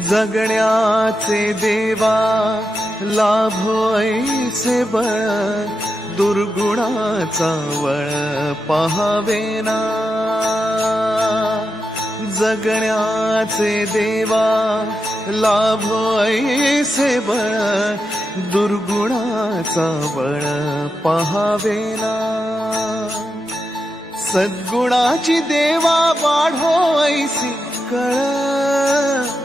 जगण्याचे देवा लाभोईचे बळ दुर्गुणाचा वळ पहावेना जगण्याचे देवा लाभोईसे बळ दुर्गुणाचा बळ पहावेना सद्गुणाची देवा बाढो ऐसी कळ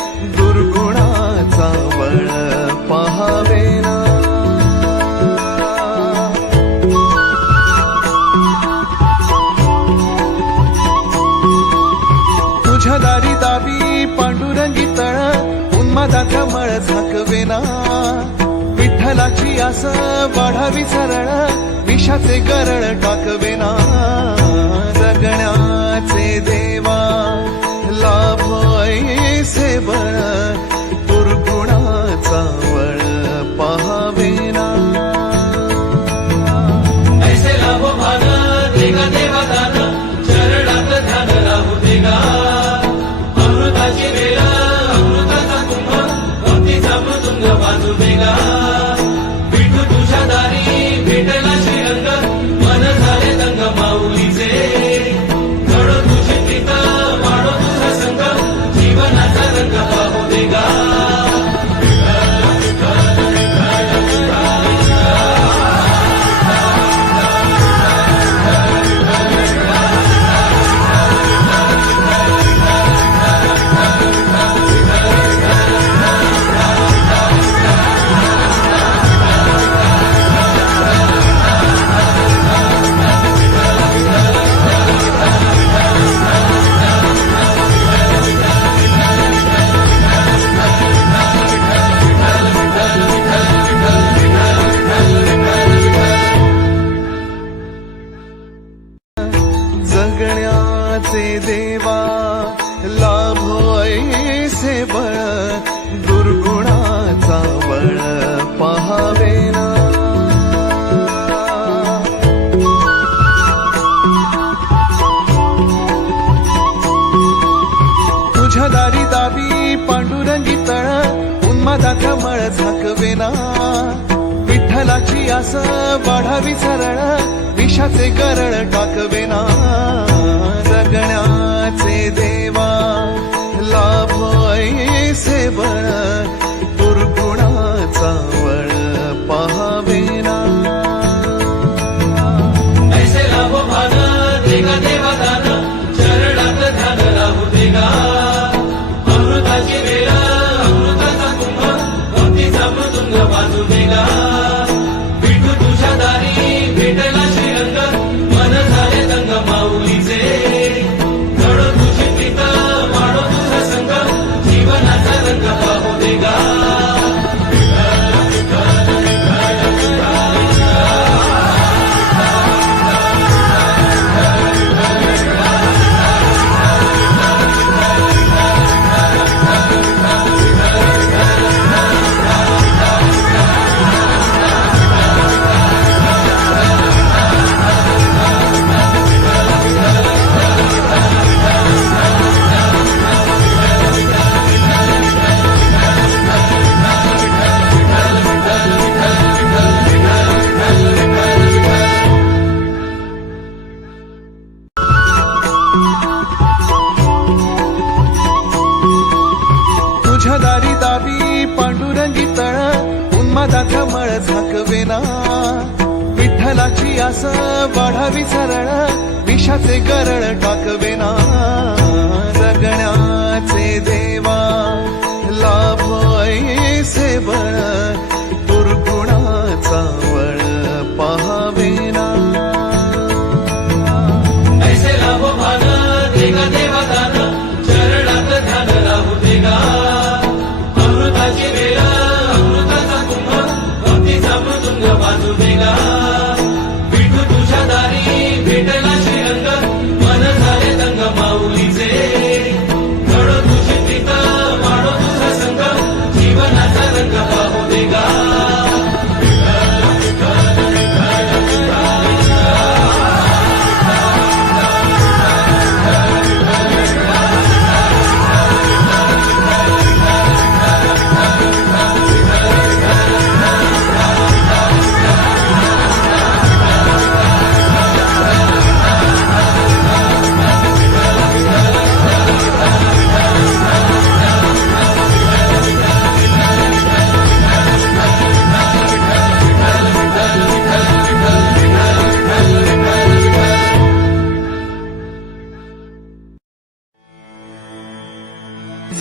वाढावी आस वाढावी सरळ विषाचे गरळ टाकवेना जगण्याचे देवा लाभ सेवळ मदा कमळ झाकवेना विठ्ठलाची आस वाढावी सरळ विषाचे करळ टाकवेना. मी पांडुरंगी तळ उन्मादाचा मळ झाकवेना. विठ्ठलाची आस वाढावी सरळ विषाचे गरळ टाकवेना. जगण्याचे देवा लाभ सेवळ